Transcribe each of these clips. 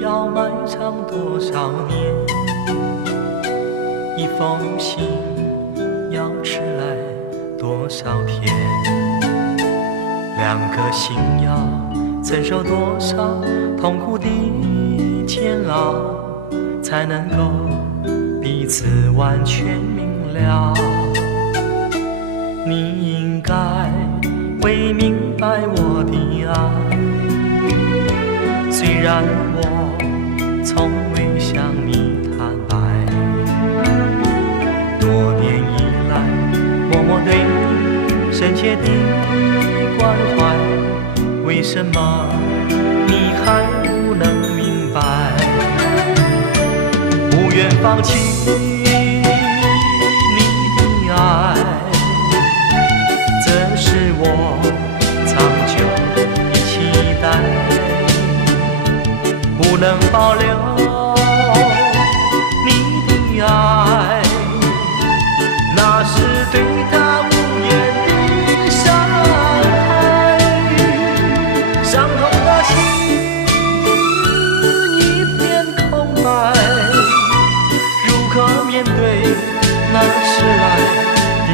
要漫长多少年？一封信要迟来多少天？两颗心要承受多少痛苦的煎熬，才能够彼此完全明了？你应该会明白我的爱，虽然我从未向你坦白，多年以来默默对你深切的关怀，为什么你还不能明白？不愿放弃你的爱，这是我长久的期待。不能保留你的爱，那是对他无言的伤害。伤痛的心一片空白，如何面对那迟来的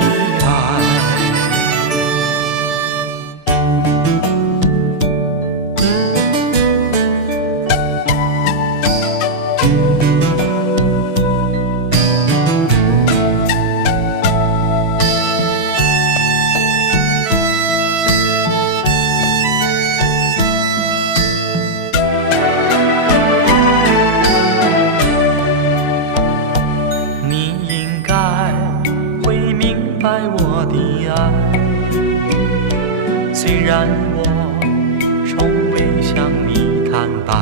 爱？你应该会明白我的爱，虽然我从未向你坦白，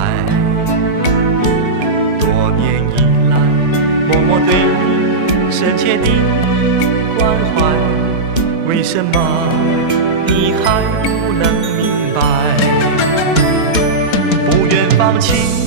多年以来默默对你深切的关怀，为什么你还不能明白？不愿放弃